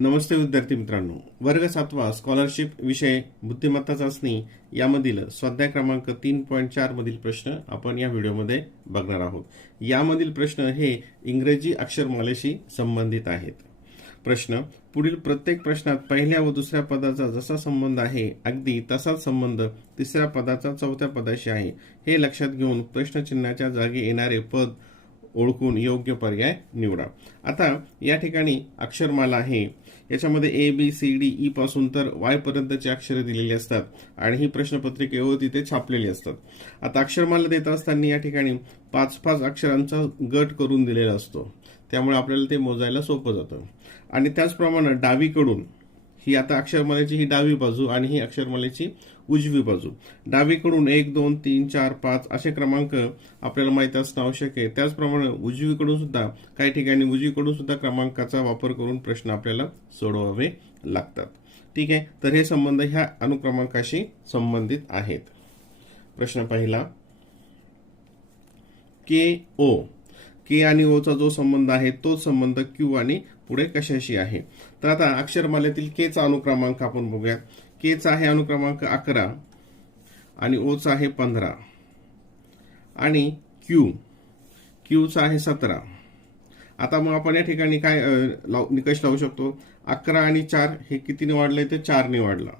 नमस्ते विद्यार्थी मित्रांनो, वर्ग 7वा स्कॉलरशिप विषय बुद्धिमत्ता चाचणी यामधील स्वाध्याय क्रमांक 3.4 मधील प्रश्न आपण या व्हिडिओमध्ये बघणार आहोत। यामधील प्रश्न हे इंग्रजी अक्षरमालेशी संबंधित आहेत। प्रश्न: पुढील प्रत्येक प्रश्नात पहिल्या व दुसऱ्या पदाचा जसा संबंध आहे अगदी तसाच संबंध तिसऱ्या पदाचा चौथ्या पदाशी आहे हे लक्षात घेऊन प्रश्नचिन्हाच्या जागी येणारे पद ओळखून योग्य पर्याय निवडा। आता या ठिकाणी अक्षरमाला आहे, याच्यामध्ये A B C D E पासून तर वाय पर्यंतची अक्षरे दिलेली असतात आणि ही प्रश्नपत्रिकेवर तिथे छापलेली असतात। आता अक्षरमाला देत असताना या ठिकाणी 5-5 अक्षरांचा गट करून दिलेला असतो, त्यामुळे आपल्याला ते मोजायला सोपं जातं। आणि त्याचप्रमाणे डावीकडून ही आता अक्षरमालेची ही डावी बाजू आणि ही अक्षरमालेची उजवी बाजू, डावीकडून 1 2 3 4 5 असे क्रमांक आपल्याला माहिती असणं आवश्यक आहे। त्याचप्रमाणे उजवीकडून सुद्धा काही ठिकाणी उजवीकडून सुद्धा क्रमांकाचा वापर करून प्रश्न आपल्याला सोडवावे लागतात। ठीक आहे, तर हे संबंध ह्या अनुक्रमांकाशी संबंधित आहेत। प्रश्न पहिला, के ओ, के आणि ओ चा जो संबंध आहे तोच संबंध क्यू आणि पुढे कशाशी आहे। तर आता अक्षरमालेतील के चा अनुक्रमांक आपण बघूया। के चा आहे अनुक्रमांक 11 आणि ओ चा आहे 15 आणि क्यू चा आहे 17। आता मग आपण या ठिकाणी काय निकष लावू शकतो? 11 आणि 4 हे कितीने वाढले? ते 4 ने वाढला।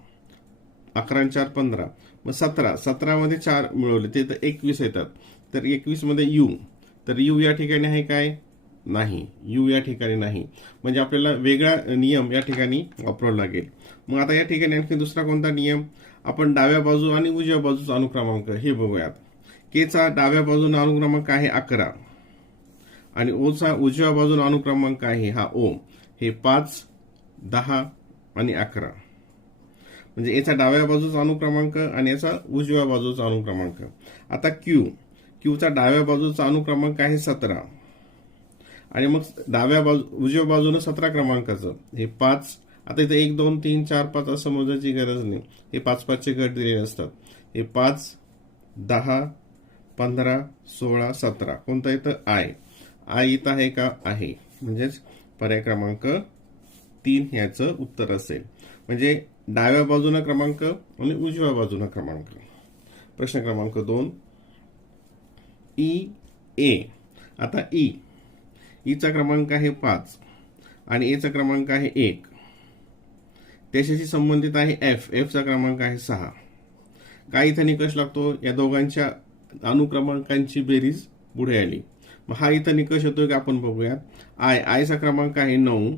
11 आणि 4 15, मग 17 मध्ये 4 मिळवले ते तर 21 येतात। तर 21 मध्ये यू, तर यू या ठिकाणी आहे काय? नाही, यू या ठिकाणी नाही, म्हणजे आपल्याला वेगळा नियम या ठिकाणी वापरावा लागेल। मग आता या ठिकाणी आणखी दुसरा कोणता नियम? आपण डाव्या बाजू आणि उजव्या बाजूचा अनुक्रमांक हे बघूयात। के चा डाव्या बाजूने अनुक्रमांक आहे 11 आणि ओ चा उजव्या बाजूने अनुक्रमांक आहे हा ओ, हे 5 10 आणि 11, म्हणजे याचा डाव्या बाजूचा अनुक्रमांक आणि याचा उजव्या बाजूचा अनुक्रमांक। आता क्यू चा डाव्या बाजूचा अनुक्रमांक आहे 17 आणि मग उजव्या बाजूने 17 क्रमांकाचं हे 5। आता इथे 1 2 3 4 5 असं मोजायची गरज नाही, हे 5-5 चे गट दिलेले असतात। हे 5 10 15 16 17, कोणता इथं आय इथं आहे का? आहे, म्हणजेच पर्याय क्रमांक 3 याचं उत्तर असेल, म्हणजे डाव्या बाजूला क्रमांक आणि उजव्या बाजूला क्रमांक। प्रश्न क्रमांक 2, ए। आता ईचा क्रमांक आहे 5 आणि एचा क्रमांक आहे 1, त्याच्याशी संबंधित आहे एफचा क्रमांक आहे 6। काय इथं निकष लागतो? या दोघांच्या अनुक्रमांकांची बेरीज पुढे आली, मग हा इथं निकष होतो की आपण बघूयात। आयचा क्रमांक आहे 9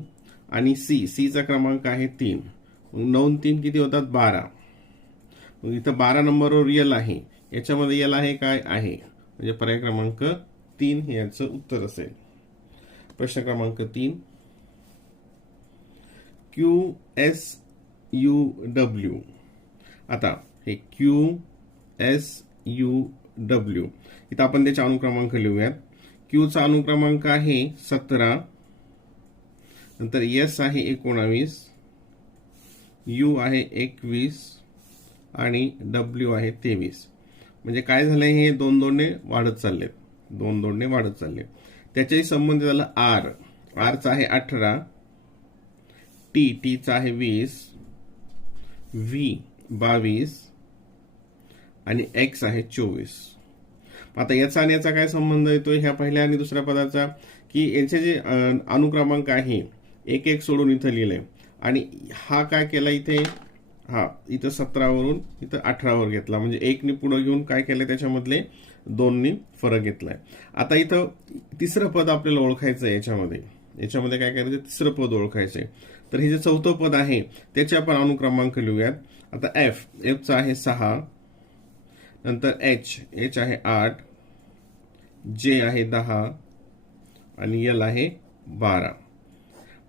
आणि सीचा क्रमांक आहे 3, 9 आणि 3 किती होतात? 12। मग इथं 12 नंबरवर यल आहे, याच्यामध्ये यल आहे काय? आहे, म्हणजे पर्याय क्रमांक 3 याचं उत्तर असेल। प्रश्न क्रमांक 3, QSUW। आता हे QSUW इथं आपण त्याचे अनुक्रमांक लिहूयात। क्यू चा अनुक्रमांक आहे 17, नंतर एस आहे 19, यू आहे 21 आणि डब्ल्यू आहे 23। म्हणजे काय झालंय? हे 2-2 ने वाढत चाललेत, 2-2 ने वाढत चालले। त्याच्याही संबंधित झालं आर चा आहे 18, टी चा आहे 20, व्ही 22 आणि एक्स आहे 24। आता याचा आणि याचा काय संबंध येतोय? ह्या पहिल्या आणि दुसऱ्या पदाचा, की यांचे जे अनुक्रमांक आहे 1-1 सोडून इथं लिहिलंय आणि हा काय केला इथे? इथं 17 वरून इथं 18 वर घेतला, म्हणजे 1 ने पुढे घेऊन काय केलं? त्याच्यामधले 2 ने फरक घेतलाय। आता इथं तिसरं पद आपल्याला ओळखायचं आहे, याच्यामध्ये काय करायचं? तिसरं पद ओळखायचंय। तर हे जे चौथं पद आहे त्याचे आपण अनुक्रमांक लिहूयात। आता एफचा आहे 6, नंतर एच आहे 8, जे आहे 10 आणि एल आहे 12।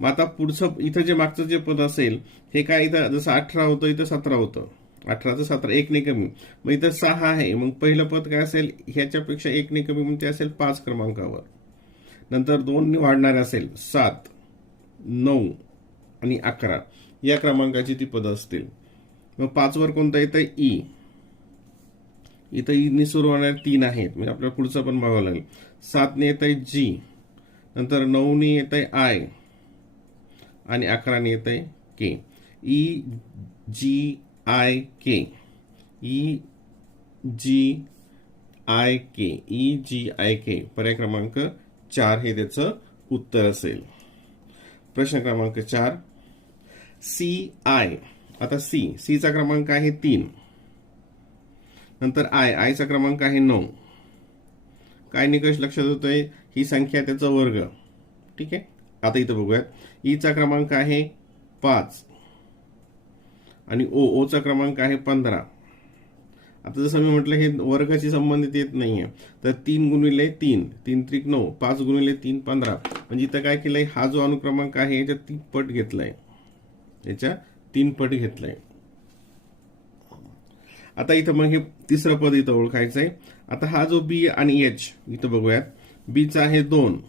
मग आता पुढचं इथं जे मागचं जे पद असेल हे काय? इथं जसं 18 होतं इथं 17 होतं, 18 तर 17, 1 ने कमी, मग इथं 6 आहे, मग पहिलं पद काय असेल? ह्याच्यापेक्षा 1 ने कमी, मग ते असेल 5 क्रमांकावर। नंतर 2 ने वाढणारे असेल 7 9 आणि 11 या क्रमांकाची ती पद असतील। मग 5 वर कोणता येतं? इथं ई ने सुरू होणारे 3 आहेत, म्हणजे आपल्याला पुढचं पण बघावं लागेल। 7 ने येत आहे जी, नंतर 9 ने येत आहे आय, आणि 11 येतंय K. E G I K. E G I K. E G I K. पर्याय क्रमांक 4 हे त्याचं उत्तर असेल. प्रश्न क्रमांक 4. C I. आता सी चा क्रमांक आहे 3. नंतर आय चा क्रमांक आहे 9. काय निकष लक्षात होतोय? ही संख्या त्याचा वर्ग. ठीक आहे. आता इथं बघूयात. ई चा क्रमांक आहे 5 आणि ओ चा क्रमांक आहे 15. आता जसं मी म्हटलं हे वर्गाशी संबंधित येत नाहीये, तर 3 गुणिले 3, 3 त्रिक 9, 5 गुणिले 3 15. म्हणजे इथं काय केलंय, हा जो अनुक्रमांक आहे याच्या 3 पट घेतलाय. याच्या 3 पट घेतलाय. आता इथं मग हे तिसरं पद इथं ओळखायचंय. आता हा जो बी आणि एच इथं बघूयात. बी चा आहे 2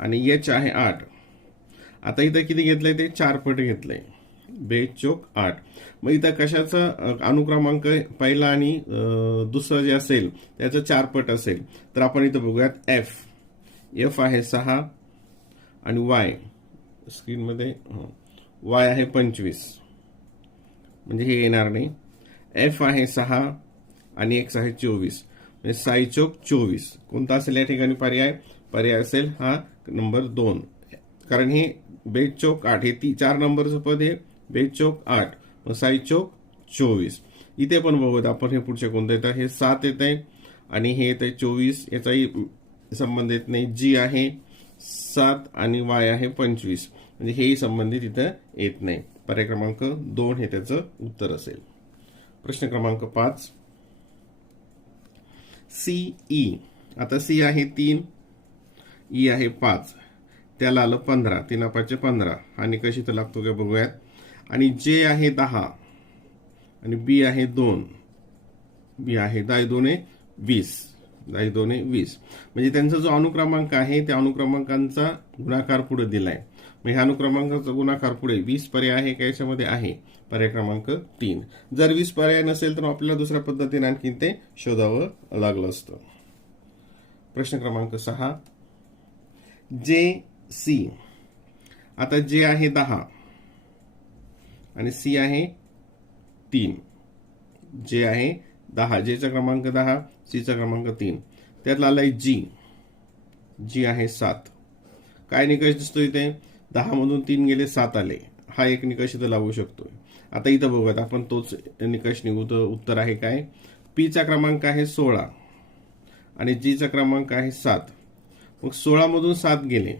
आणि एच आहे 8. आता इथं किती घेतलंय ते 4 पट घेतलंय. 2 चोक 8. मग इथं कशाचा अनुक्रमांक पहिला आणि दुसरं जे असेल त्याचं 4 पट असेल, तर आपण इथं बघूयात. एफ आहे 6 आणि वाय स्क्रीनमध्ये वाय आहे 25. म्हणजे हे येणार नाही. एफ आहे 6 आणि एक्स आहे 24. म्हणजे 6 चोक 24. कोणता असेल या ठिकाणी पर्याय? पर्याय असेल हा नंबर 2. कारण हे 2 चोक 8 हे 4 नंबरचं पद हे 2 चोक 8. मग 6 चोक 24. इथे पण बघूयात आपण हे पुढचे कोणतं येतं. हे 7 येत आहे आणि हे येत आहे 24. याचाही संबंध येत नाही. जी आहे 7 आणि वाय आहे 25. म्हणजे हेही संबंधित इथं येत नाही. पर्याय क्रमांक 2 हे त्याचं उत्तर असेल. प्रश्न क्रमांक 5. सीई. आता सी आहे 3, ई आहे 5, त्याला आलं 15. 3 5 15. हा निकष इथं लागतो का बघूयात. आणि जे आहे 10 आणि बी आहे 2. बी आहे 10 2 20. 10 2 20. म्हणजे त्यांचा जो अनुक्रमांक आहे त्या अनुक्रमांकांचा गुणाकार पुढे दिलाय. मग ह्या अनुक्रमांकाचा गुणाकार पुढे 20 पर्याय आहे का याच्यामध्ये? आहे. पर्याय क्रमांक 3. जर 20 पर्याय नसेल तर आपल्याला दुसऱ्या पद्धतीने आणखी ते शोधावं लागलं असतं. प्रश्न क्रमांक 6. जे सी. आता जे आहे 10 आणि सी आहे 3. जे आहे 10, जेचा क्रमांक 10, सीचा क्रमांक 3. त्यातला आलाय जी. जी आहे 7. काय निकष दिसतो इथे? 10 मधून 3 गेले 7 आले. हा एक निकष इथं लागू शकतोय. आता इथं बघूयात आपण तोच निकष निघू. उत्तर आहे काय? पी चा क्रमांक आहे 16 आणि जी चा क्रमांक आहे 7. मग 16 मधून 7 गेले.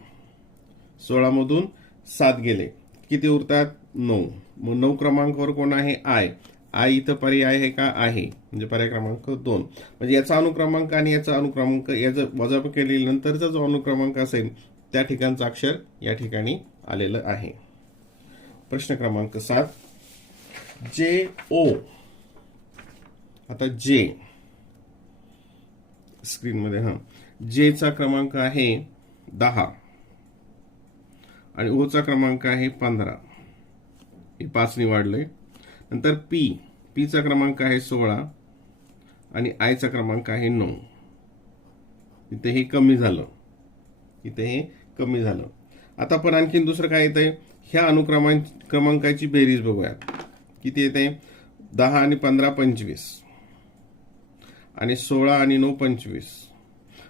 16 मधून 7 गेले. किती उरतात? 9. मग 9 क्रमांकावर कोण आहे? आय. आय इथं पर्याय आहे का? आहे. म्हणजे पर्याय क्रमांक 2. म्हणजे याचा अनुक्रमांक आणि याचा अनुक्रमांक याचं वजा केल्यानंतरचा जो अनुक्रमांक असेल त्या ठिकाणचं अक्षर या ठिकाणी आलेलं आहे. प्रश्न क्रमांक 7. जे ओ. आता जे स्क्रीनमध्ये जे चा क्रमांक आहे 10 आणि ओ चा क्रमांक आहे 15. हे 5 वाढलंय. नंतर पी चा क्रमांक आहे 16 आणि आय चा क्रमांक आहे 9. इथे हे कमी झालं. इथे हे कमी झालं. आता पण आणखीन दुसरं काय येतंय? ह्या क्रमांकाची बेरीज बघूयात. किती येते? 10 आणि 15 25 आणि 16 आणि 9 25.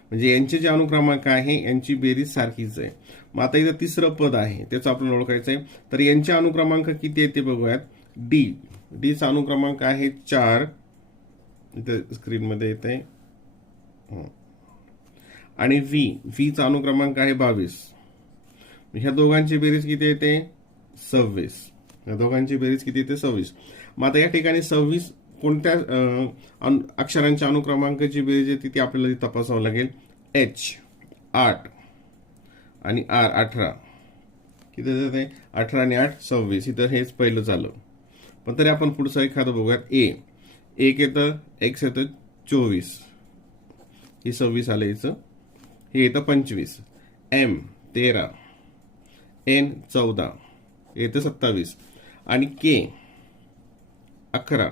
म्हणजे यांचे जे अनुक्रमांक आहे यांची बेरीज सारखीच आहे. मग आता इथं तिसरं पद आहे त्याचं आपल्याला ओळखायचं आहे. तर यांचे अनुक्रमांक किती आहेत ते बघूयात. डी चा अनुक्रमांक आहे 4. इथे स्क्रीनमध्ये येत आहे. आणि व्ही चा अनुक्रमांक आहे 22. ह्या दोघांची बेरीज किती येते? 26. या दोघांची बेरीज किती येते? 26. मग आता या ठिकाणी 26 कोणत्या अक्षरांच्या अनुक्रमांकाची बेरीज येते ती आपल्याला तपासावं लागेल. एच 8 आणि आर 18. किती येते? 18 आणि 8 26. इथं हेच पहिलं झालं. पण तरी आपण पुढचं एखादं बघूयात. एक येतं, एक्स येतं 24. ही 26 आलं हिचं. हे येतं 25. एम 13, एन 14, येतं 27 आणि के 11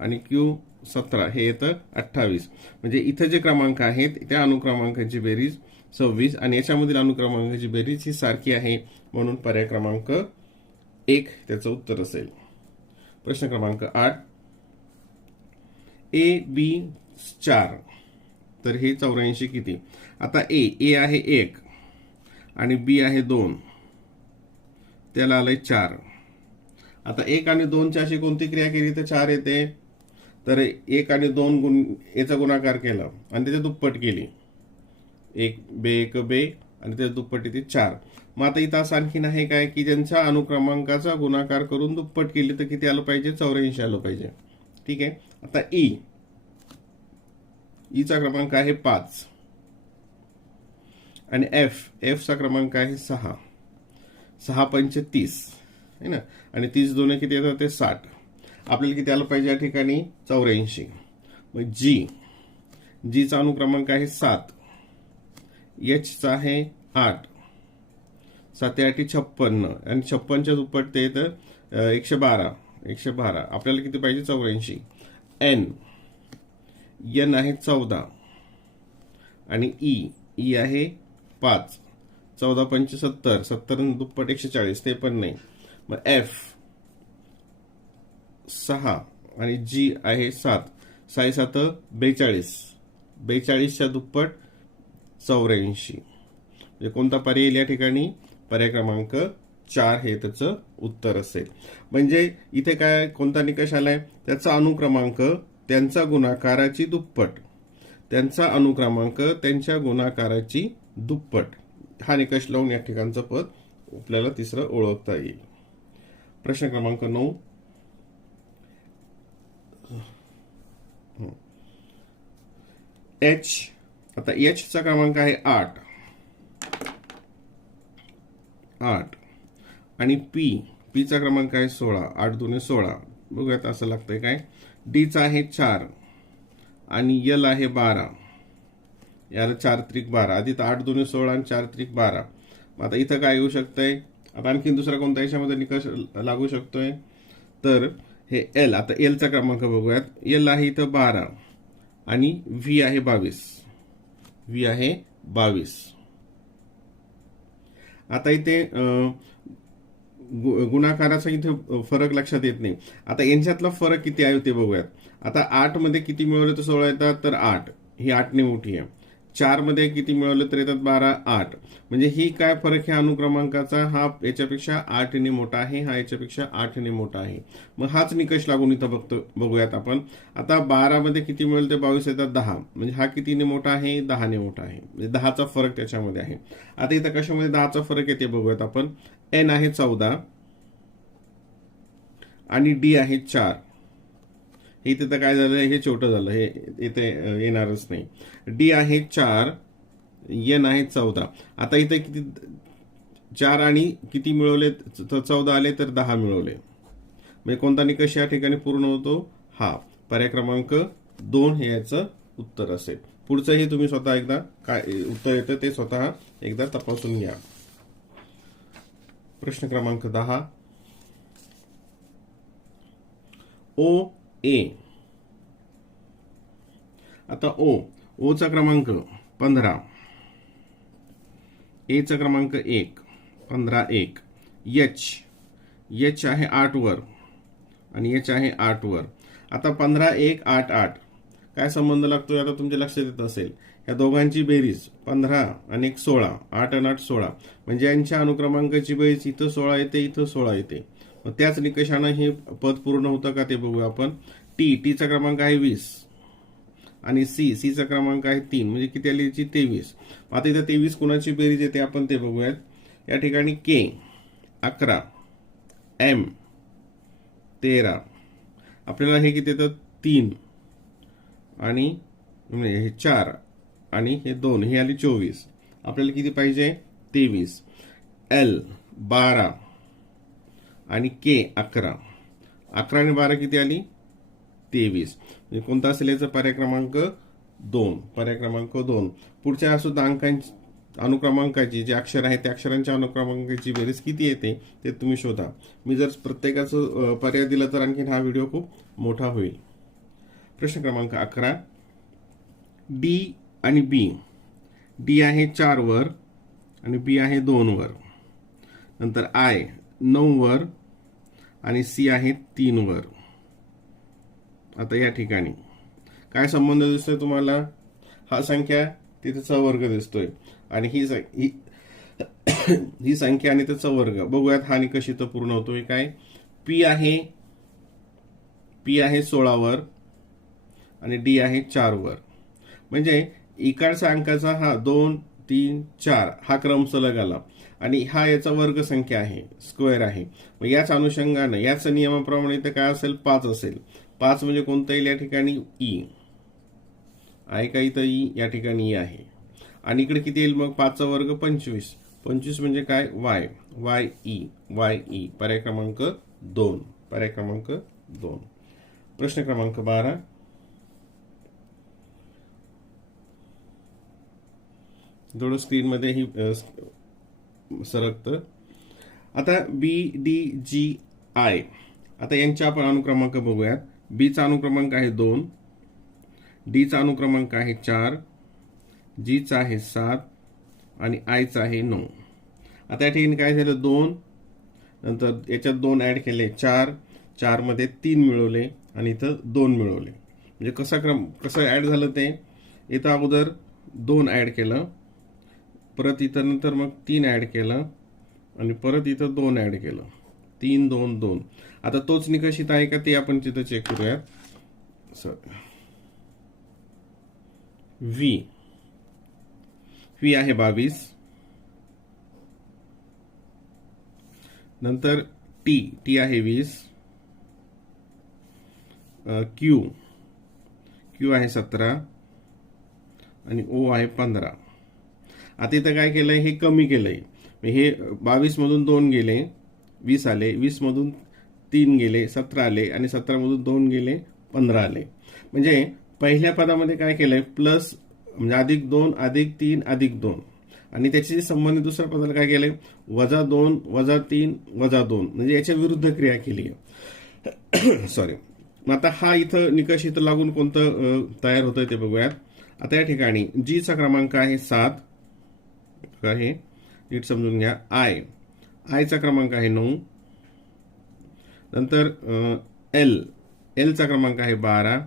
आणि क्यू 17 हे येतं 28. म्हणजे इथं जे क्रमांक आहेत त्या अनुक्रमांकाची बेरीज 26 आणि याच्यामधील अनुक्रमांकाची बेरीज ही सारखी आहे, म्हणून पर्याय क्रमांक 1 त्याचं उत्तर असेल. प्रश्न क्रमांक 8. ए बी 4 तर हे 84 किती? आता ए आहे 1 आणि बी आहे 2, त्याला आलंय 4. आता 1 आणि 2ची अशी कोणती क्रिया केली तर 4 येते? तर 1 आणि 2 याचा गुणाकार केला आणि त्याच्या दुप्पट केली, 1 बे 1 बे आणि त्याच्या दुप्पट येते 4. मग आता इथं असं आणखीन आहे काय की ज्यांच्या अनुक्रमांकाचा गुणाकार करून दुप्पट केली तर किती आलं पाहिजे? 84 आलं पाहिजे. ठीक आहे. आता ईचा क्रमांक आहे 5 आणि एफचा क्रमांक आहे 6. 6 पंचे 30 है ना, आणि 30 दोन्ही किती येतात ते 60. आपल्याला किती आलं पाहिजे या ठिकाणी? 84. मग जीचा अनुक्रमांक आहे 7, एचचा आहे 8, 7 8 56 आणि 56च्या दुप्पट ते येतं 112. आपल्याला किती पाहिजे? 84. एन आहे 14 आणि ई आहे 5. 14 पंचे 70, 70 दुप्पट 140, ते पण नाही. मग एफ 6 आणि जी आहे 7, 6 7 42, 42च्या दुप्पट 84. म्हणजे कोणता पर्याय येईल या ठिकाणी? पर्याय क्रमांक 4 हे त्याचं उत्तर असेल. म्हणजे इथे काय कोणता निकष आलाय? त्याचा अनुक्रमांक त्यांचा गुणाकाराची दुप्पट, त्यांचा अनुक्रमांक त्यांच्या गुणाकाराची दुप्पट, हा निकष लावून या ठिकाणचं पद आपल्याला तिसरं ओळखता येईल. प्रश्न क्रमांक 9. एच. आता एचचा क्रमांक आहे 8 आणि पीचा क्रमांक आहे 16. 8 2 16. बघूयात असं लागतंय काय? डीचा आहे 4 आणि यल आहे 12. याला 4 त्रिक 12. आधी तर 8 2 16 आणि 4 त्रिक 12. मग आता इथं काय येऊ शकतंय? आता आणखीन दुसरा कोणत्या याच्यामध्ये निकष लागू शकतोय? तर हे एल. आता एलचा क्रमांक बघूयात. एल आहे इथं 12 आणि व्ही आहे 22. आता इथे गुणाकाराचा इथे फरक लक्षात येत नाही. आता यांच्यातला फरक किती आहे ते बघूयात. आता 8 मध्ये किती मिळवले तर 16 येतात, तर 8 ही 8 ने मोठी आहे. 4 मध्ये किती मिळवले तर येतात 12, 8. म्हणजे ही काय फरक आहे अनुक्रमांकाचा? हा याच्यापेक्षा 8 ने मोठा आहे, हा याच्यापेक्षा 8 ने मोठा आहे. मग हाच निकष लागून इथं बघूयात आपण. आता 12 मध्ये किती मिळवले तर 22 येतात 10. म्हणजे हा कितीने मोठा आहे? 10 ने मोठा आहे. म्हणजे 10चा फरक त्याच्यामध्ये आहे. आता इथं कशामध्ये 10चा फरक येते बघूयात आपण. एन आहे 14 आणि डी आहे 4. हे इथे तर काय झालं? हे छोटं झालं, हे इथे येणारच नाही. डी आहे 4, एन आहे 14. आता इथे किती? 4 आणि किती मिळवले? 14 आले तर 10 मिळवले. म्हणजे कोणता निकष या ठिकाणी पूर्ण होतो? हा पर्याय क्रमांक 2 हे याचं उत्तर असेल. पुढचंही तुम्ही स्वतः एकदा काय उत्तर येतं ते स्वतः एकदा तपासून घ्या. प्रश्न क्रमांक 10. ओ ए. आता ओचा क्रमांक 15, एचा क्रमांक 1, 15 1. एच आहे 8 वर आणि एच आहे 8 वर. आता 15 1 8 8 काय संबंध लागतोय? आता तुमच्या लक्षात येत असेल, या दोघांची बेरीज 15 आणि 16, 8 आणि 8 16. म्हणजे यांच्या अनुक्रमांकाची बेरीज इथं 16 येते, इथं 16 येते. मग त्याच निकषानं हे पद पूर्ण होतं का ते बघूया आपण. टीचा क्रमांक आहे 20 आणि सीचा क्रमांक आहे 3. म्हणजे किती आली याची? 23. आता इथं 23 कोणाची बेरीज येते आपण ते बघूयात. या ठिकाणी के 11, एम 13. आपल्याला हे किती येतं? 3 आणि हे 4 आणि हे 2, हे आली 24. आपल्याला किती पाहिजे? 23. एल 12 आणि के 11. 11 आणि 12 किती आली? 23. म्हणजे कोणता असेल याचा? पर्याय क्रमांक 2. पर्याय क्रमांक 2. पुढच्या सुद्धा अंकांची अनुक्रमांकाची जे अक्षर आहे त्या अक्षरांच्या अनुक्रमांकाची बेरीज किती येते ते तुम्ही शोधा. मी जर प्रत्येकाचं पर्याय दिला तर आणखीन हा व्हिडिओ खूप मोठा होईल. प्रश्न क्रमांक 11. डी आणि बी डी आहे 4 वर आणि बी आहे 2 वर, नंतर आय 9 वर आणि सी आहे 3 वर. आता या ठिकाणी काय संबंध दिसतोय तुम्हाला? हा संख्या तिथे च वर्ग दिसतोय आणि ही संख्या आणि त्याचा वर्ग. बघूयात हा निकष इथं पूर्ण होतोय काय. पी आहे 16 वर आणि डी आहे 4 वर. म्हणजे इकडच्या अंकाचा हा 2 3 4 हा क्रम सलग आला आणि हा याचा वर्ग संख्या आहे, स्क्वेअर आहे. मग याच अनुषंगानं याच नियमाप्रमाणे इथे काय असेल? 5 असेल. 5 म्हणजे कोणतं येईल या ठिकाणी? ई आहे का इथं? ई या ठिकाणी ई आहे. आणि इकडे किती येईल मग? 5 चा वर्ग 25. 25 म्हणजे काय? वाय. Y E. पर्याय क्रमांक 2. पर्याय क्रमांक 2. प्रश्न क्रमांक 12. थोडं स्क्रीनमध्ये ही सरकतं. आता बी डी जी आय, आता यांचे आपण अनुक्रमांक बघूयात. बी चा अनुक्रमांक आहे 2, डी चा अनुक्रमांक आहे 4, जी चा आहे 7 आणि आय चा आहे 9. आता या ठिकाणी काय झालं? 2 नंतर याच्यात 2 ऍड केले, 4 मध्ये 3 मिळवले आणि इथं 2 मिळवले. म्हणजे कसं ऍड झालं ते? इथं अगोदर 2 ऍड केलं, परत इथं नंतर मग 3 ऍड केलं आणि परत इथं 2 ऍड केलं. 3 2 2. आता तोच निकष इथं आहे का ते आपण तिथं चेक करूयात. व्ही आहे 22, नंतर टी आहे 20, क्यू आहे 17 आणि ओ आहे 15. आता इथं काय केलंय? हे कमी केलंय. हे 22 मधून 2 गेले 20 आले, 20 मधून 3 गेले 17 आले आणि 17 मधून 2 गेले 15 आले. म्हणजे पहिल्या पदामध्ये काय केलंय? प्लस म्हणजे +2 +3 +2 आणि त्याची संबंधित दुसऱ्या पदाला काय केलंय? -2 -3 -2 म्हणजे याच्या विरुद्ध क्रिया केली आहे. सॉरी. आता हा इथं निकष इथं लागून कोणतं तयार होतंय ते बघूयात. आता या ठिकाणी जी चा क्रमांक आहे 7, हे नीट समजून घ्या. आय चा क्रमांक आहे 9, नंतर एल चा क्रमांक आहे 12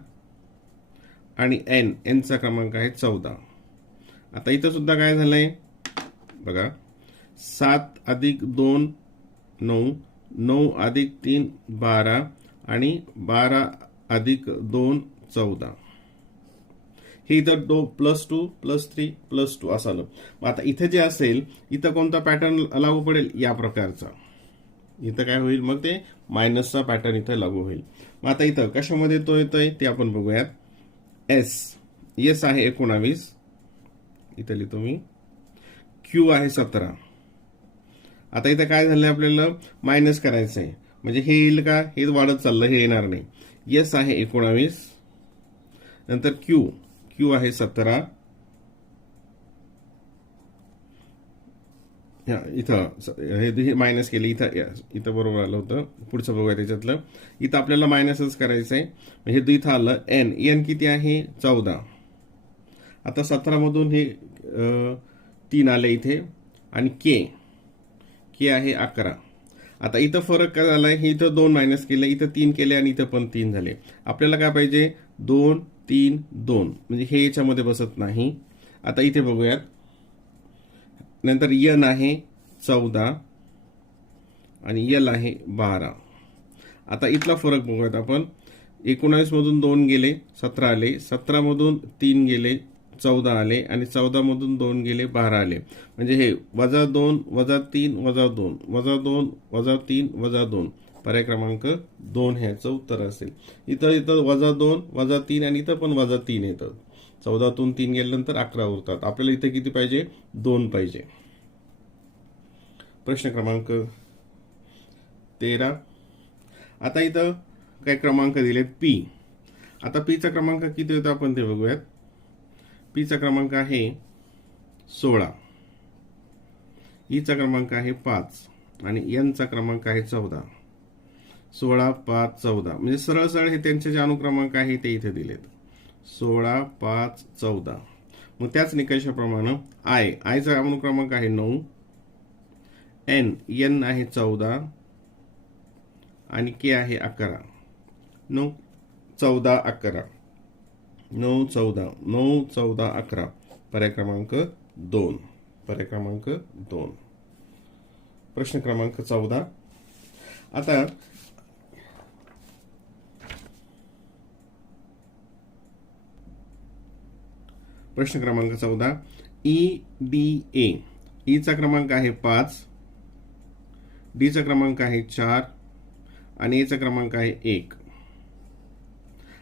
आणि एन चा क्रमांक आहे 14. आता इथं सुद्धा काय झालंय बघा. 7 + 2 9, 9 + 3 12 आणि 12 + 2 14. हे इथं +2 +3 +2 असं आलं. मग आता इथे जे असेल इथं कोणता पॅटर्न लागू पडेल? या प्रकारचा. इथं काय होईल? मग ते मायनसचा पॅटर्न इथं लागू होईल. मग आता इथं कशामध्ये तो येतोय ते आपण बघूयात. एस आहे 19, इथं लिहितो मी. क्यू आहे 17. आता इथं काय झालंय? आपल्याला मायनस करायचं आहे. म्हणजे हे येईल का? हे वाढत चाललं, हे येणार नाही. एस आहे 19, नंतर क्यू आहे 17. इथं हे मायनस केले, इथं बरोबर आलं होतं. पुढचं बघूया त्याच्यातलं. इथं आपल्याला मायनसच करायचं आहे. हे इथं आलं एन किती आहे? 14. आता 17 मधून हे 3 आले इथे आणि के आहे 11. आता इथं फरक काय झालाय? हे इथं 2 मायनस केले, इथं 3 केले आणि इथं पण 3 झाले. आपल्याला काय पाहिजे? 2 3 2 म्हणजे हे याच्यामध्ये बसत नाही. आता इथे बघूयात. नंतर एन आहे 14 आणि एल आहे 12. आता इथला फरक बघूयात आपण. 19 मधून 2 गेले 17 आले, 17 मधून 3 गेले 14 आले आणि 14 मधून 2 गेले 12 आले. म्हणजे हे -2 -3 -2 -2 -3 -2. पर्याय क्रमांक 2 ह्याचं उत्तर असेल. इथं -2 -3 आणि इथं पण -3 येतं. 14तून 3 गेल्यानंतर 11 उरतात. आपल्याला इथे किती पाहिजे? 2 पाहिजे. प्रश्न क्रमांक 13. आता इथं काय क्रमांक दिलेत? पी. आता पी चा क्रमांक किती होता आपण ते बघूयात. पी चा क्रमांक आहे 16, ई चा क्रमांक आहे 5 आणि एन चा क्रमांक आहे 14. 16 5 14 म्हणजे सरळ हे त्यांचे जे अनुक्रमांक आहे ते इथे दिलेत. 16 5 14. मग त्याच निकषाप्रमाणे आयचा अनुक्रमांक आहे 9, एन आहे 14 आणि के आहे 11. 9 14 11 9 14 9 14 11. पर्याय क्रमांक 2. पर्याय क्रमांक 2. प्रश्न क्रमांक 14. आता प्रश्न क्रमांक 14. EDA. ईचा क्रमांक आहे 5, डीचा क्रमांक आहे 4 आणि एचा क्रमांक आहे 1.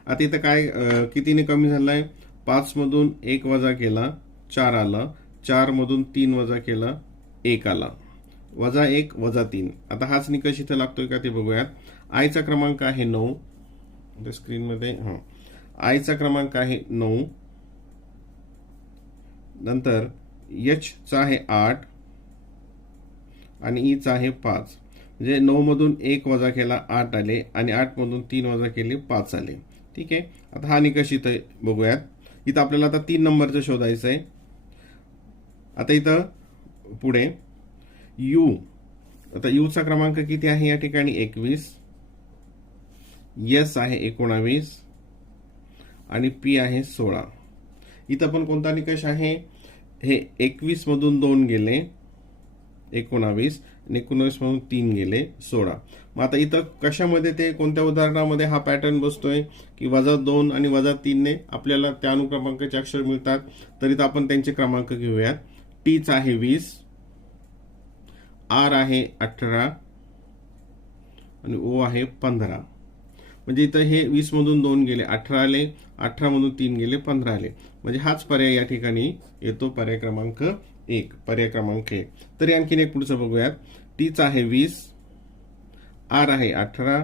आता इथं काय कितीने कमी झालाय? 5 मधून 1 वजा केला 4 आला, 4 मधून 3 वजा केला 1 आला, वजा 1 वजा 3. आता हाच निकष इथं लागतोय का ते बघूयात. आयचा क्रमांक आहे 9, स्क्रीन मध्ये आयचा क्रमांक आहे 9, नंतर एच चा आहे 8 आणि ई चा आहे 5. म्हणजे 9 मधून 1 वजा केला 8 आले आणि 8 मधून 3 वजा केले 5 आले. ठीक आहे. आता हा निकष इथं बघूयात. इथं आपल्याला आता 3 नंबरचं शोधायचं आहे. आता इथं पुढे यू. आता यू चा क्रमांक किती आहे या ठिकाणी? 21. एस आहे 19 आणि पी आहे 16. इथं पण कोणता निकष आहे? हे 21 मधून 2 गेले 19 आणि 19 मधून 3 गेले 16. मग आता इथं कशामध्ये ते कोणत्या उदाहरणामध्ये हा पॅटर्न बसतोय की -2 आणि -3 ने आपल्याला त्या अनुक्रमांकाचे अक्षर मिळतात. तर इथं आपण त्यांचे क्रमांक घेऊयात. टीचा आहे 20, आर आहे 18 आणि ओ आहे 15. म्हणजे इथं हे 20 मधून 2 गेले 18 आले, 18 मधून 3 गेले 15 आले. म्हणजे हाच पर्याय या ठिकाणी येतो, पर्याय क्रमांक 1. पर्याय क्रमांक 1. तरी आणखीन एक पुढचं बघूयात. टीचा आहे 20, आर आहे 18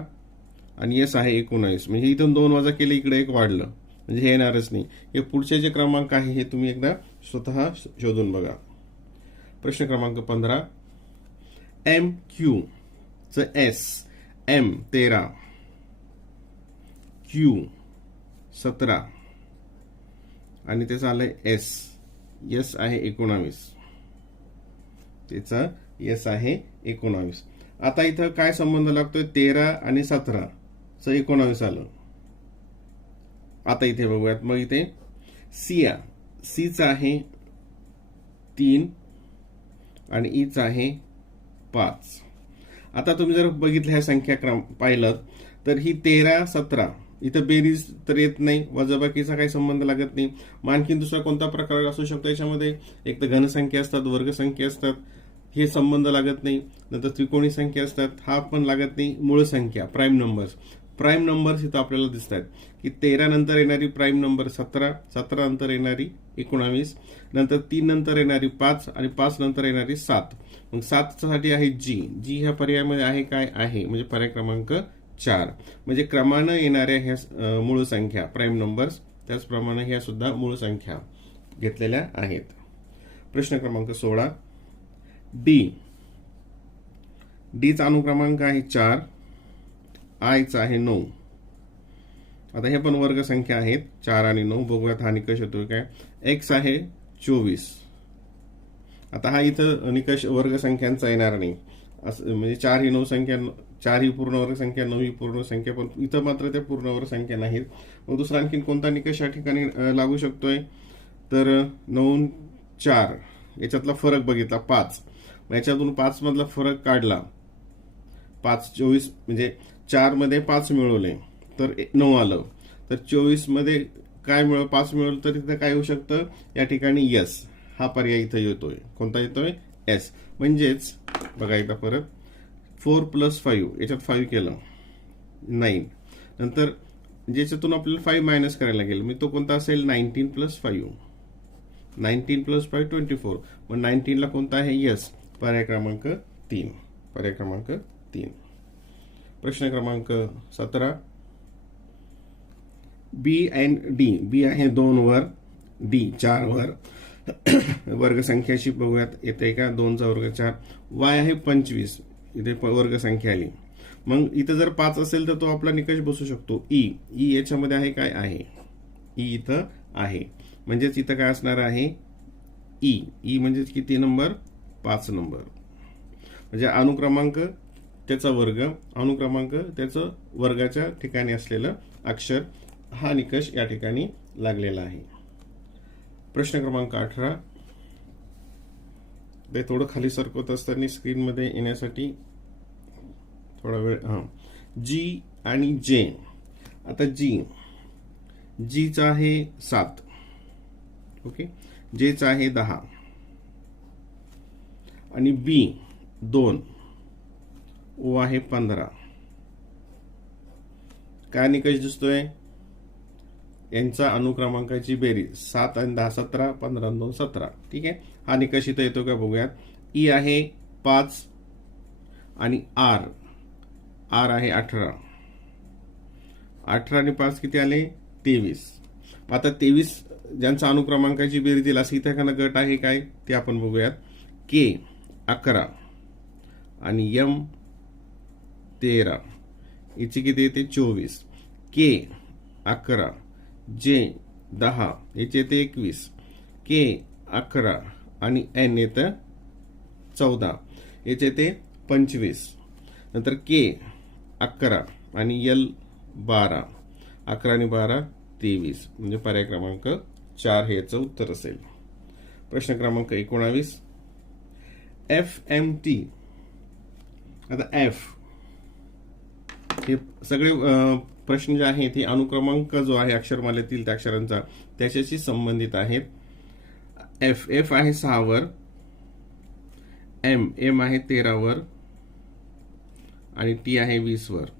आणि एस आहे 19. म्हणजे इथून 2 वजा केले, इकडे 1 वाढलं, म्हणजे हे येणारच नाही. हे पुढचे जे क्रमांक आहे हे तुम्ही एकदा स्वतः शोधून बघा. प्रश्न क्रमांक 15. एम क्यू च एस. एम 13, क्यू 17 आणि त्याचं आलंय एस. एस आहे 19. त्याचा एस आहे 19. आता इथं काय संबंध लागतोय? 13 आणि 17 च 19 आलं. आता इथे बघूयात. मग इथे सीया. सीचा आहे 3 आणि ईचा आहे 5. आता तुम्ही जर बघितलं ह्या संख्या क्रम पाहिलं तर ही 13 17 इथं बेरीज तर येत नाही, वजाबाकीचा काही संबंध लागत नाही. मग आणखीन दुसरा कोणता प्रकार असू शकतो याच्यामध्ये? एक तर घनसंख्या असतात, वर्गसंख्या असतात, हे संबंध लागत नाही. नंतर त्रिकोणी संख्या असतात, हा पण लागत नाही. मूळ संख्या, प्राईम नंबर्स. प्राईम नंबर्स इथं आपल्याला दिसत आहेत की 13 नंतर येणारी प्राईम नंबर 17, 17 नंतर येणारी 19, नंतर 3 नंतर येणारी 5 आणि 5 नंतर येणारी 7. मग 7 साठी आहे जी. जी ह्या पर्यायामध्ये आहे काय? आहे. म्हणजे पर्याय क्रमांक 4. म्हणजे क्रमानं येणाऱ्या ह्या मूळ संख्या प्राईम नंबर्स, त्याचप्रमाणे ह्या सुद्धा मूळ संख्या घेतलेल्या आहेत. प्रश्न क्रमांक 16. डी. डी चा अनुक्रमांक आहे 4, आय चा आहे 9. आता हे पण वर्ग संख्या आहेत, 4 आणि 9. बघूयात हा निकष होतोय काय. एक्स आहे 24. आता हा इथं निकष वर्ग संख्यांचा येणार नाही. असं म्हणजे 4 ही 9 संख्या, 4 ही पूर्ण वर्ग संख्या, 9 ही पूर्ण संख्या, पण इथं मात्र त्या पूर्ण वर्ग संख्या नाहीत. मग दुसरा आणखीन कोणता निकष या ठिकाणी लागू शकतोय? तर 9 4 याच्यातला फरक बघितला 5. याच्यातून 5 मधला फरक काढला, 5 24 म्हणजे 4 मध्ये 5 मिळवले तर 9 आलं. तर 24 मध्ये काय 5 मिळवलं तर इथं काय होऊ शकतं? या ठिकाणी यस हा पर्याय इथं येतोय. कोणता येतोय? एस. म्हणजेच बघा एकदा परत, 4 + 5 याच्यात 5 केलं 9, नंतर ज्याच्यातून आपल्याला 5 मायनस करायला लागेल, मी तो कोणता असेल? 19 + 5. 19 + 5 24. मग 19 ला कोणता आहे? यस. पर्याय क्रमांक 3. पर्याय क्रमांक 3. प्रश्न क्रमांक 17. बी अँड डी. बी आहे 2 वर, डी 4 वर. वर्ग संख्याशी बघूयात, येते का? 2 चा वर्ग 4. वाय आहे 25, इथे वर्ग संख्या आली. मग इथं जर 5 असेल तर तो आपला निकष बसू शकतो. ई. ई याच्यामध्ये आहे काय? आहे. ई इथं आहे. म्हणजेच इथं काय असणार आहे ई. ई म्हणजे किती नंबर? 5 नंबर. म्हणजे अनुक्रमांक त्याचा वर्ग, अनुक्रमांक त्याचं वर्गाच्या ठिकाणी असलेलं अक्षर, हा निकष या ठिकाणी लागलेला आहे. प्रश्न क्रमांक 18. ते थोडं खाली सरकवत असताना स्क्रीनमध्ये येण्यासाठी थोडा वेळ. जी आणि जे. आता जीचा आहे 7, ओके, जेचा आहे 10 आणि बी 2, ओ आहे 15. काय निकष दिसतोय? यांचा अनुक्रमांकाची बेरीज 7 आणि 10 17, 15 आणि 2 17. ठीक आहे, हा निकष इथं येतो का बघूयात. ई आहे 5 आणि आर आहे 18. 18 आणि 5 किती आले? 23. आता 23 ज्यांचा अनुक्रमांकाची बेरीज येईल असं इथं गट आहे काय ते आपण बघूयात. के 11 आणि एम 13, याची किती येते? 24. के 11, जे 10, याचे येते 21. के 11 आणि एन येतं 14, याचे येते 25. नंतर के 11 आणि एल 12, 11 आणि 12 23. म्हणजे पर्याय क्रमांक 4 हे याचं उत्तर असेल. प्रश्न क्रमांक 19. FMT. आता एफ हे सगळे प्रश्न जे आहेत हे अनुक्रमांक जो आहे अक्षरमालेतील त्या अक्षरांचा त्याच्याशी संबंधित आहेत. एफ आहे 6 वर, एम आहे 13 वर आणि टी आहे 20 वर.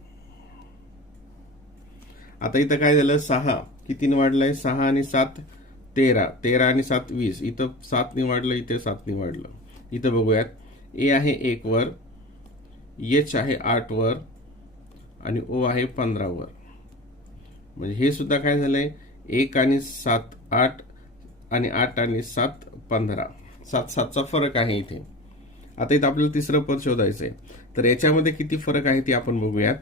आता इथं काय झालं? 6 कितीने वाढलंय? 6 आणि 7 13, 13 आणि 7 20. इथं 7 ने वाढलं, इथे 7 ने वाढलं. इथं बघूयात. ए आहे 1 वर, एच आहे 8 वर आणि ओ आहे 15 वर. म्हणजे हे सुद्धा काय झालंय? 1 आणि 7 8 आणि 8 आणि 7 15. 7चा फरक आहे इथे. आता इथं आपल्याला तिसरं पद शोधायचंय. तर याच्यामध्ये किती फरक आहे ते आपण बघूयात.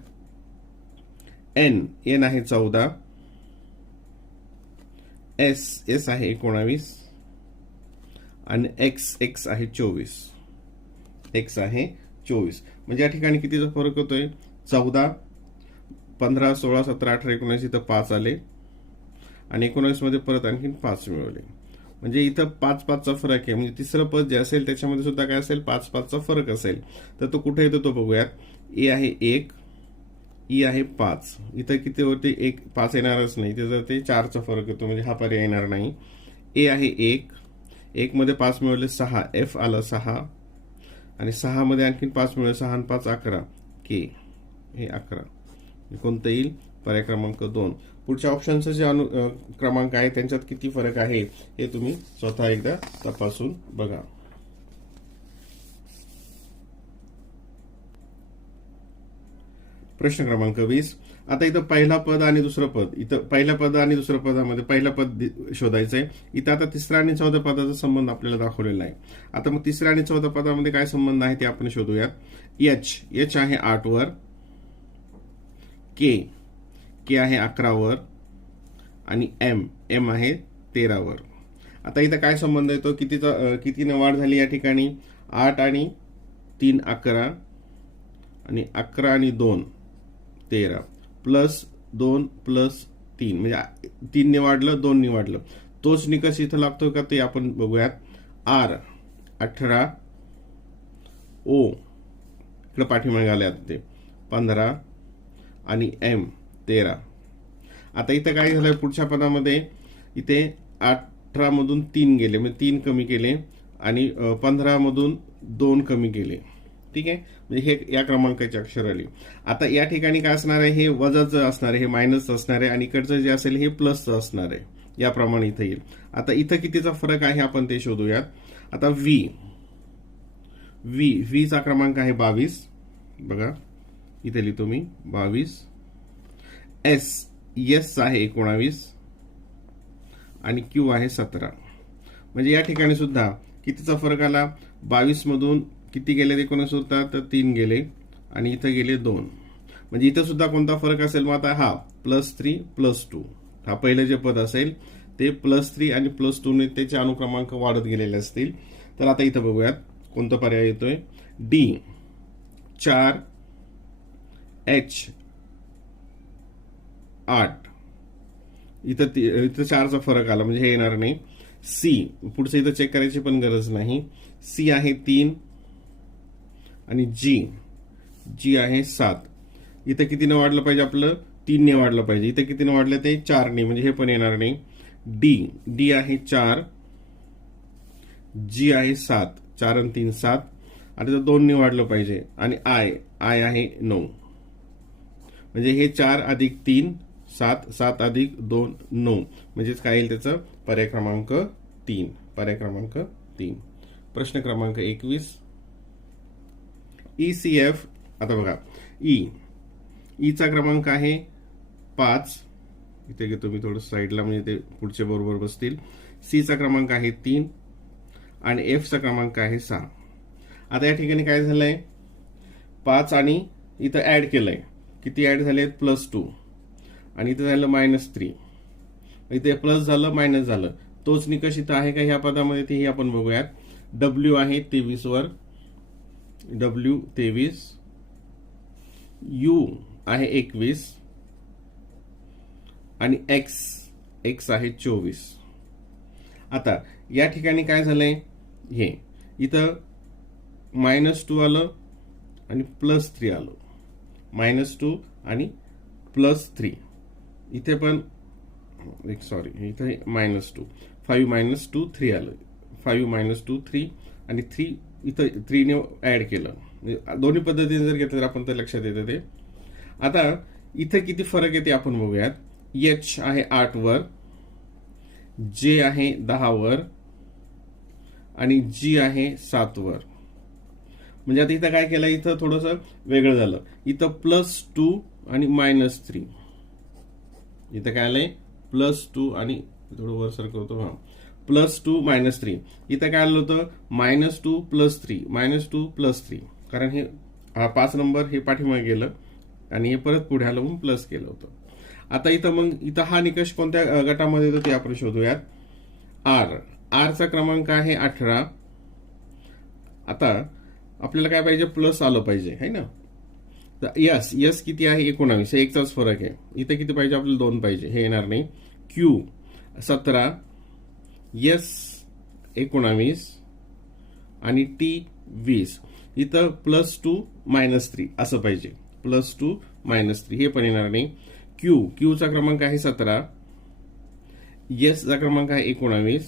एन आहे 14, एस आहे 19 आणि एक्स आहे 24. एक्स आहे 24. म्हणजे या ठिकाणी कितीचा फरक होतोय? 14, 15, 16, 17, 18, 19 इथं 5 आले आणि 19 मध्ये परत आणखीन 5 मिळवले. म्हणजे इथं 5चा फरक आहे. म्हणजे तिसरं पद जे असेल त्याच्यामध्ये सुद्धा काय असेल? 5चा फरक असेल. तर तो कुठे येतो तो बघूयात. ए आहे 1, ई आहे 5. इथं किती होते? 1 5 येणारच नाही, त्याचा ते 4चा फरक येतो. म्हणजे हा पर्याय येणार नाही. ए आहे 1 मध्ये 5 मिळवले 6, एफ आलं 6 आणि 6 मध्ये आणखीन 5 मिळवले 6 आणि 5 11, के हे 11. कोणतं येईल? पर्याय क्रमांक 2. पुढच्या ऑप्शनचं जे क्रमांक आहे त्यांच्यात किती फरक आहे हे तुम्ही स्वतः एकदा तपासून बघा. प्रश्न क्रमांक 20. आता इथं पहिला पद आणि दुसरं पद. इथं पहिल्या पद आणि दुसऱ्या पदामध्ये पहिलं पद शोधायचंय. इथं आता तिसऱ्या आणि चौथ्या पदाचा संबंध आपल्याला दाखवलेला आहे. आता मग तिसऱ्या आणि चौथ्या पदामध्ये काय संबंध आहे ते आपण शोधूयात. एच आहे 8 वर, के आहे 11 वर आणि एम आहे 13 वर. आता इथं काय संबंध येतो? कितीने वाढ झाली या ठिकाणी? 8 आणि 3 11 आणि 11 आणि 2 13 प्लस 2 प्लस 3 म्हणजे 3 ने वाढलं, 2 ने वाढलं. तोच निकष इथं लागतो का ते आपण बघूयात. आर 18, ओ इकडे पाठीमागे आले आता ते 15 आणि एम 13. आता इथं काय झालं? पुढच्या पदामध्ये इथे 18 मधून 3 गेले, म्हणजे 3 कमी केले आणि 15 मधून 2 कमी केले. ठीक आहे, म्हणजे हे या क्रमांकाची अक्षर आली. आता या ठिकाणी काय असणार आहे? हे वजाचं असणार आहे, हे मायनसचं असणार आहे आणि इकडचं जे असेल हे प्लसचं असणार आहे. याप्रमाणे इथं येईल. आता इथं कितीचा फरक आहे आपण ते शोधूयात. आता व्ही चा क्रमांक आहे 22. बघा इथे लिहितो मी 22. एस आहे 19 आणि क्यू आहे 17. म्हणजे या ठिकाणी सुद्धा कितीचा फरक आला? 22 मधून किती गेले? 19 होतात तर 3 गेले आणि इथं गेले 2. म्हणजे इथं सुद्धा कोणता फरक असेल? मग आता हा +3 +2 हा पहिलं जे पद असेल ते +3 आणि +2 ने त्याचे अनुक्रमांक वाढत गेलेले असतील. तर आता इथं बघूयात कोणता पर्याय येतोय. D 4 H 8. इथं 4चा फरक आला म्हणजे हे येणार नाही. सी पुढचं इथं चेक करायची पण गरज नाही. सी आहे 3 आणि जी आहे 7. इथं कितीने वाढलं पाहिजे आपलं 3 ने वाढलं पाहिजे. इथं कितीने वाढलं ते 4 ने म्हणजे हे पण येणार नाही. डी आहे 4, जी आहे 7, 4 आणि 3 7 आणि तर 2 ने वाढलं पाहिजे आणि आय आहे 9 म्हणजे हे 4 अधिक 3 7 7 अधिक 2 9 म्हणजेच काय येईल त्याचं पर्याय क्रमांक 3. पर्याय क्रमांक 3. प्रश्न क्रमांक 21 ECF. आता बघा ईचा क्रमांक आहे 5. इथे घेतो मी थोडं साईडला म्हणजे ते पुढचे बरोबर बसतील. सीचा क्रमांक आहे 3 आणि एफचा क्रमांक आहे 6. आता या ठिकाणी काय झालंय 5 आणि इथं ऍड केलंय. किती ऍड झाले +2 आणि इथं झालं -3. इथे प्लस झालं मायनस झालं. तोच निकष इथं आहे का ह्या पदामध्ये तेही आपण बघूयात. डब्ल्यू आहे 23 वर, डब्ल्यू 23, यू आहे 21 आणि एक्स आहे 24. आता या ठिकाणी काय झालंय हे इथं -2 आलं आणि +3 आलं. -2 आणि +3 इथे पण सॉरी इथे -2 5 -2 3 आलं. 5 -2 3 आणि 3 इथं 3 ने ऍड केलं. दोन्ही पद्धतीने जर घेतलं तर आपण तर लक्षात येतं ते. आता इथं किती फरक येते आपण बघूयात. एच आहे 8 वर, जे आहे 10 वर आणि जी आहे 7 वर. म्हणजे आता इथं काय केलं इथं थोडस वेगळं झालं. इथं +2 आणि -3. इथं काय आलंय +2 आणि थोडं वर सरकवतो +2 -3. इथं काय आलं होतं -2 +3 -2 +3 कारण हे 5 नंबर हे पाठीमागे गेलं आणि हे परत पुढे आलं म्हणून प्लस केलं होतं. आता इथं हा निकष कोणत्या गटामध्ये येतो ते आपण शोधूयात. आरचा क्रमांक आहे 18. आता आपल्याला काय पाहिजे प्लस आलं पाहिजे है ना. यस किती आहे 19. एकचाच फरक आहे. इथं किती पाहिजे आपल्याला 2 पाहिजे. हे येणार नाही. क्यू 17, यस 19 आणि टी 20. इथं +2 -3 असं पाहिजे. +2 -3 हे पण येणार नाही. क्यूचा क्रमांक आहे 17, यसचा क्रमांक आहे 19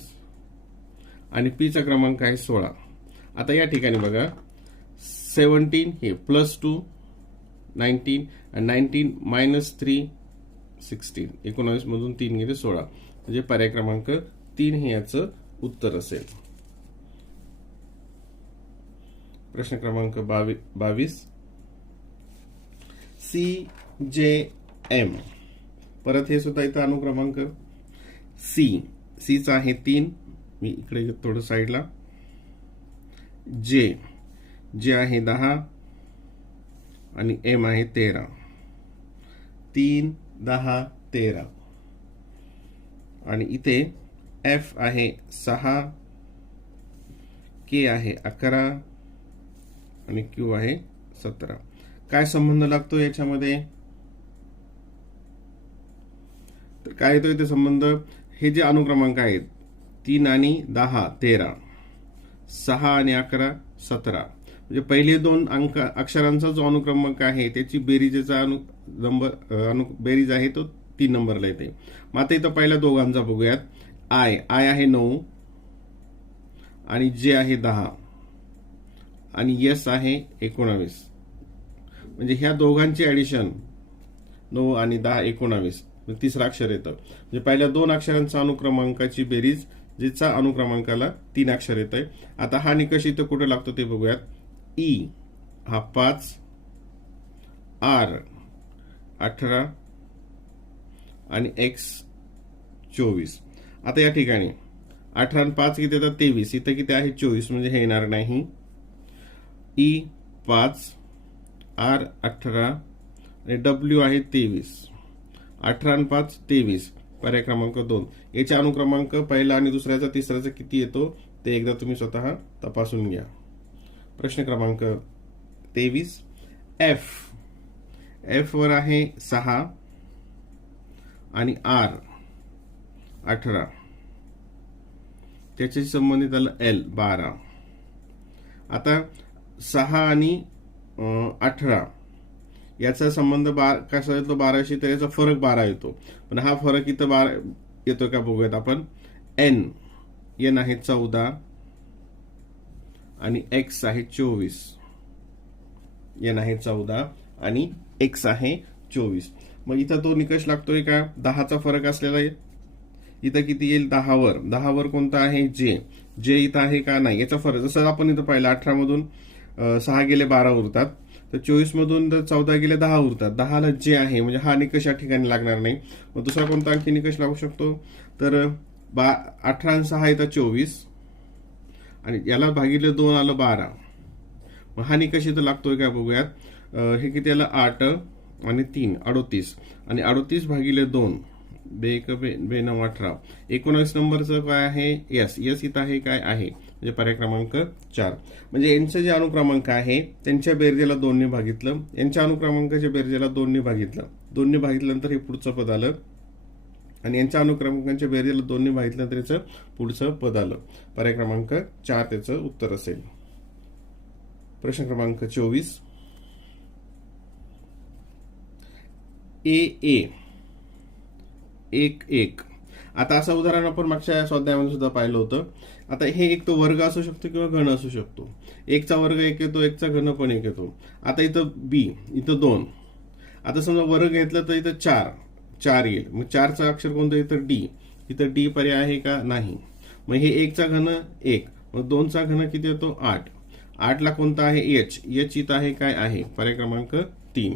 आणि पीचा क्रमांक आहे 16. आता या ठिकाणी बघा 17 हे +2 19 आणि 19 -3 16. 19 मधून 3 गेले 16 म्हणजे पर्याय क्रमांक 3 हे याचं उत्तर असेल. प्रश्न क्रमांक 22 CJM. परत हे सुद्धा इथं अनुक्रमांक. सीचा आहे 3. मी इकडे थोडं साईडला. जे आहे 10 आणि एम आहे 13. 3 10 13 आणि इथे एफ आहे 6, के आहे 11 आणि क्यू आहे 17. काय संबंध लागतो याच्यामध्ये तर काय येतो इथे संबंध. हे जे अनुक्रमांक आहेत 3 आणि 10 13, 6 आणि 11 17 म्हणजे पहिले 2 अंक अक्षरांचा जो अनुक्रमांक आहे त्याची बेरीजेचा बेरीज आहे तो 3 नंबरला येते. मग आता इथं पहिल्या दोघांचा बघूयात. आय आहे 9 आणि जे आहे 10 आणि यस आहे 19 म्हणजे ह्या दोघांची ऍडिशन 9 आणि 10 19 तिसरं अक्षर येतं. म्हणजे पहिल्या 2 अक्षरांचा अनुक्रमांकाची बेरीज जिचा अनुक्रमांकाला 3 अक्षर येत आहे. आता हा निकष इथं कुठे लागतो ते बघूयात. ई हा 5, आर 18 आणि एक्स 24. आता या ठिकाणी 18 आणि 5 किती येतात 23. इथं किती आहे 24 म्हणजे हे येणार नाही. ई 5, आर 18 आणि डब्ल्यू आहे 23. 18 आणि 5 23 पर्याय क्रमांक 2. याचे अनुक्रमांक पहिला आणि दुसऱ्याचा तिसऱ्याचा किती येतो ते एकदा तुम्ही स्वतः तपासून घ्या. प्रश्न क्रमांक 23. एफ वर आहे 6 आणि आर 18, त्याच्याशी संबंधित आलं एल 12. आता 6 आणि 18 याचा संबंध कसा येतो 12शी, तर याचा फरक 12 येतो. पण हा फरक इथं 12 येतो का बघूयात आपण. एन आहे 14 आणि एक्स आहे 24. एन आहे 14 आणि एक्स आहे 24. मग इथं तो निकष लागतोय का 10चा फरक असलेला आहे. इथं किती येईल 10 वर कोणता आहे जे इथं आहे का नाही याचा फरक. जसं आपण इथं पाहिलं 18 मधून 6 गेले 12 उरतात, तर 24 मधून 14 गेले 10 उरतात. 10ला जे आहे म्हणजे हा निकष या ठिकाणी लागणार नाही. मग दुसरा कोणता आणखी निकष लागू शकतो, तर 18 आणि 6 येतात 24 आणि याला भागिले 2 आलं 12. मग हा निकष इथं लागतोय का बघूयात. हे किती आलं 8 आणि 3 38 आणि 38 भागिले 2 9 18. 19 नंबरचं काय आहे यस इथं आहे काय आहे म्हणजे पर्याय क्रमांक 4. म्हणजे यांचे जे अनुक्रमांक आहे त्यांच्या बेरजेला 2 ने भागितलं, यांच्या अनुक्रमांकाच्या बेरजेला 2 ने भागितलं. 2 ने भागितल्यानंतर हे पुढचं पद आलं आणि यांच्या अनुक्रमांकांच्या बेरजेला 2 ने भागितल्यानंतर याचं पुढचं पद आलं. पर्याय क्रमांक 4 त्याचं उत्तर असेल. प्रश्न क्रमांक 24. ए 1 आता असं उदाहरण आपण मागच्या स्वाध्यायामध्ये सुद्धा पाहिलं होतं. आता हे एक तो वर्ग असू शकतो किंवा घन असू शकतो. 1चा वर्ग 1 येतो, 1चा घन पण 1 येतो. आता इथं बी, इथं 2. आता समजा वर्ग घेतलं तर इथं 4 येईल. मग 4चा अक्षर कोणतं इथं डी. इथं डी पर्याय आहे का नाही. मग हे 1चा घन 1, मग 2चा घन किती येतो 8. 8ला कोणता आहे एच इथं आहे काय आहे पर्याय क्रमांक 3.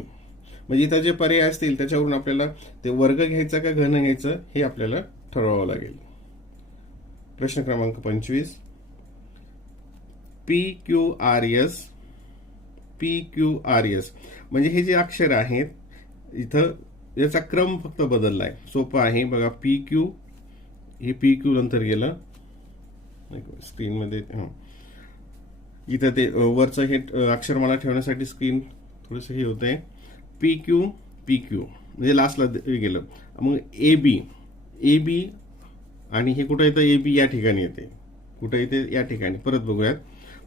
म्हणजे इथं जे पर्याय असतील त्याच्यावरून आपल्याला ते वर्ग घ्यायचा का घन घ्यायचं हे आपल्याला ठरवावं लागेल. प्रश्न क्रमांक 25. PQRS म्हणजे हे जे अक्षर आहेत इथं याचा क्रम फक्त बदललाय. सोपं आहे बघा. PQ हे PQ नंतर गेलं स्क्रीनमध्ये. इथं ते वरचं हे अक्षरमाला ठेवण्यासाठी स्क्रीन थोडंसं हे होतंय. PQ म्हणजे लास्टला गेलं. मग AB आणि हे कुठं येतं AB या ठिकाणी येते. कुठं येते या ठिकाणी. परत बघूयात.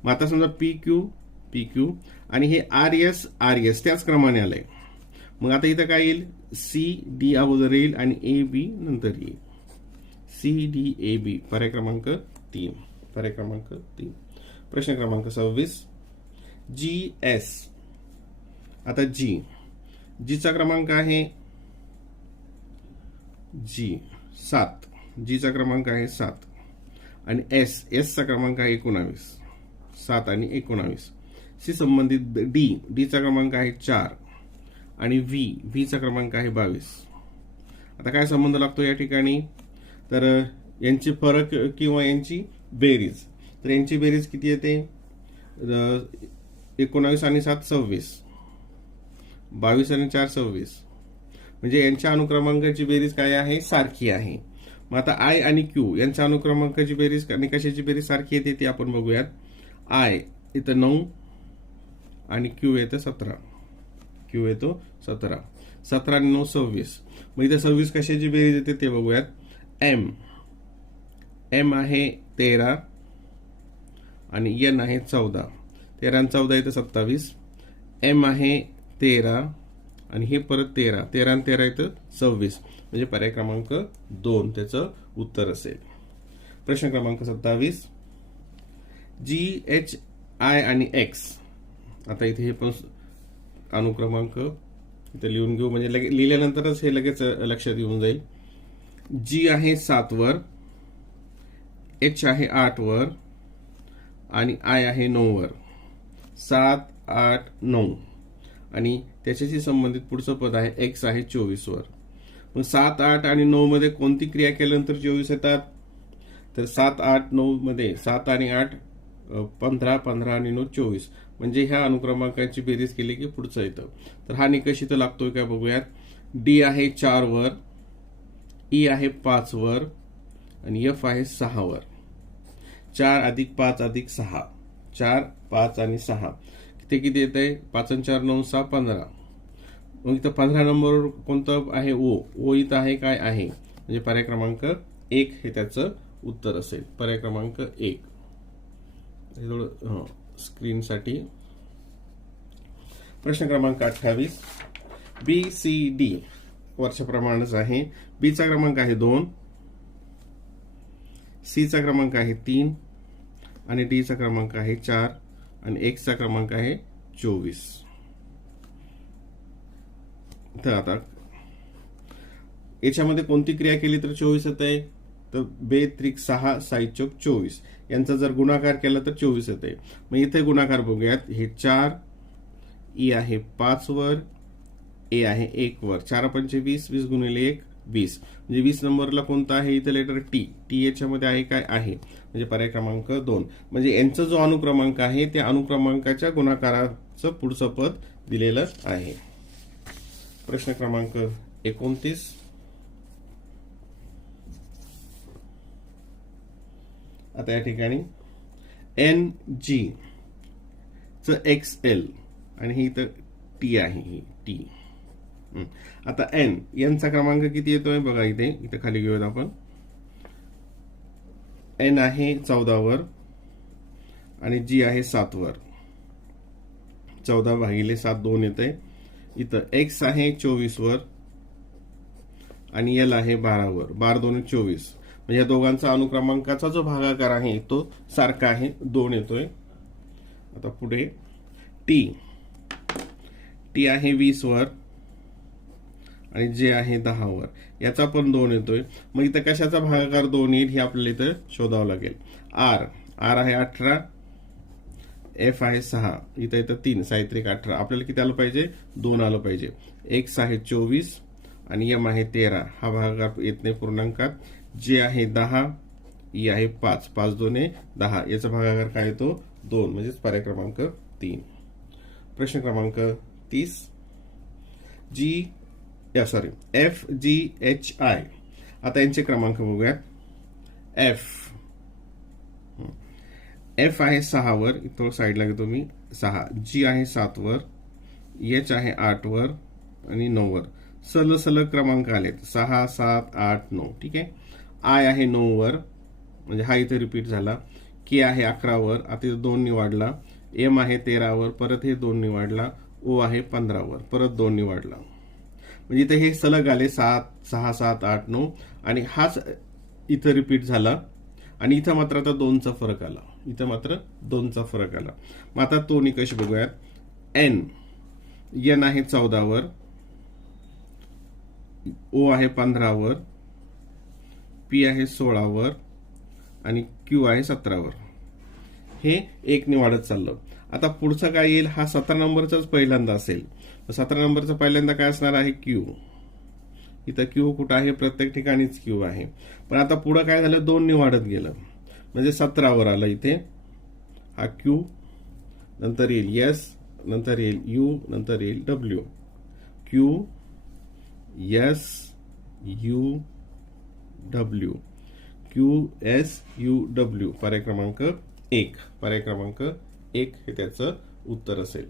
मग आता समजा PQ आणि हे RS त्याच क्रमाने आलंय. मग आता इथं काय येईल CD अगोदर येईल आणि AB नंतर येईल. CDAB पर्याय क्रमांक 3. पर्याय क्रमांक 3. प्रश्न क्रमांक 26. GS. आता जीचा क्रमांक आहे 7. जीचा क्रमांक आहे 7 आणि एसचा क्रमांक आहे 19. 7 आणि 19. शी संबंधित डीचा क्रमांक आहे 4 आणि व्हीचा क्रमांक आहे 22. आता काय संबंध लागतो या ठिकाणी, तर यांची फरक किंवा यांची बेरीज. तर यांची बेरीज किती येते 19 आणि 7 26. 22 आणि 4 26. म्हणजे यांच्या अनुक्रमांकाची बेरीज काय आहे सारखी आहे. मग आता आय आणि क्यू यांच्या अनुक्रमांकाची बेरीज आणि कशाची बेरीज सारखी येते ते आपण बघूयात. आय इथं 9 आणि क्यू येतं 17. क्यू येतो 17. 17 आणि 9 26. मग इथं 26 कशाची बेरीज येते ते बघूयात. एम आहे 13 आणि एन आहे 14. 13 आणि 14 येतं 27. एम आहे 13 आणि हे परत 13 आणि 13 येतं 26. म्हणजे पर्याय क्रमांक 2 त्याचं उत्तर असेल. प्रश्न क्रमांक 27. GHI आणि X. आता इथे हे पण अनुक्रमांक इथे लिहून घेऊ म्हणजे लिहिल्यानंतरच हे लगेच लक्षात येऊन जाईल. G आहे 7 वर, H आहे 8 वर आणि I आहे 9 वर. 7 8 9 आणि त्याच्याशी संबंधित पुढचं पद आहे X आहे 24 वर. मग 7 8 आणि 9 मध्ये कोणती क्रिया केल्यानंतर 24 येतात, तर 7 8 9 मध्ये 7 आणि 8 15 15 आणि 9 24. म्हणजे ह्या अनुक्रमांकाची बेरीज केली की पुढचं येतं. तर हा निकष इथं लागतोय का बघूयात. D आहे 4 वर, ई आहे 5 वर आणि एफ आहे 6 वर. 4 अधिक 5 अधिक 6, 4, 5 आणि 6 ते किती येत आहे? 5 आणि 4 9 6 15. मग इथं 15 नंबरवर कोणतं आहे? ओ इथं आहे काय आहे म्हणजे पर्याय क्रमांक 1 हे त्याचं उत्तर असेल. पर्याय क्रमांक 1 हे थोडं स्क्रीनसाठी. प्रश्न क्रमांक 28. BCD वर्षाप्रमाणेच आहे. बी चा क्रमांक आहे 2, सी चा क्रमांक आहे 3 आणि डी चा क्रमांक आहे 4 आणि एक्स चा क्रमांक आहे 24. तर आता याच्यामध्ये कोणती क्रिया केली तर 24 येत आहे? तर 2 त्रिक 6 6 चौक 24 यांचा जर गुणाकार केला तर 24 येत आहे. मग इथे गुणाकार बघूयात. हे 4, ई आहे 5 वर, ए आहे 1 वर. 4 पंचे 20, 20 गुणिले 1 20. म्हणजे 20 नंबरला कोणता आहे? इथे लेटर टी. टी याच्यामध्ये आहे काय? आहे. म्हणजे पर्याय क्रमांक 2. म्हणजे यांचा जो अनुक्रमांक आहे त्या अनुक्रमांकाच्या गुणाकाराचं पुढचं पद दिलेलं आहे. प्रश्न क्रमांक 29. आता या ठिकाणी एन जी च XL आणि ही तर टी आहे, ही टी. आता एन चा क्रमांक किती येतोय बघा. इथे खाली घेऊयात आपण. एन आहे 14 वर आणि जी आहे 7 वर. 14 भागिले 7 2 येते. इथं एक्स आहे 24 वर आणि एल आहे 12 वर. 12 2 24. म्हणजे या दोघांचा अनुक्रमांकाचा जो भागाकार आहे तो सारखा आहे, 2 येतोय. आता पुढे टी आहे 20 वर आणि जे आहे 10 वर. याचा पण 2 येतोय. मग इथं कशाचा भागाकार 2 येईल हे आपल्याला इथं शोधावं लागेल. आर आहे 18, एफ आहे 6, इथं 3 साहित्रिक 18. आपल्याला किती आलं पाहिजे? 2 आलं पाहिजे. एक्स आहे 24 आणि एम आहे 13. हा भागाकार येत नाही पूर्णांकात. जे आहे 10, ई आहे 5, 5 2 10. याचा भागाकार काय येतो? 2. म्हणजेच पर्याय क्रमांक 3. प्रश्न क्रमांक 30. FGHI. आता यांचे क्रमांक बघूया. एफ आहे 6 वर, इथं साईडला घेतो मी 6. जी आहे 7 वर, एच आहे 8 वर आणि 9 वर. सलग क्रमांक आलेत 6 7 8 9. ठीक आहे. आय आहे 9 वर म्हणजे हा इथे रिपीट झाला. के आहे 11 वर, आता 2 निवडला. एम आहे 13 वर, परत हे 2 निवडला. ओ आहे 15 वर, परत 2 निवडला. म्हणजे इथे हे सलग आले 6 7 8 9 आणि हाच इथं रिपीट झाला आणि इथं मात्र आता 2चा फरक आला. इथं मात्र 2चा फरक आला. मग आता तो निकष बघूयात. एन आहे 14 वर, ओ आहे 15 वर, पी आहे 16 वर आणि क्यू आहे 17 वर. हे 1 ने वाढत चाललं. आता पुढचं काय येईल? हा 17 नंबरचाच पहिल्यांदा असेल. 17 नंबरचा पहिल्यांदा काय असणार आहे? क्यू. इथं क्यू कुठं आहे? प्रत्येक ठिकाणीच क्यू आहे. पण आता पुढं काय झालं? 2 ने वाढत गेलं म्हणजे 17 वर आलं. इथे हा क्यू, नंतर येईल एस, नंतर येईल यू, नंतर येईल W. Q S U W, Q S U W. पर्याय क्रमांक 1. पर्याय क्रमांक 1 हे त्याचं उत्तर असेल.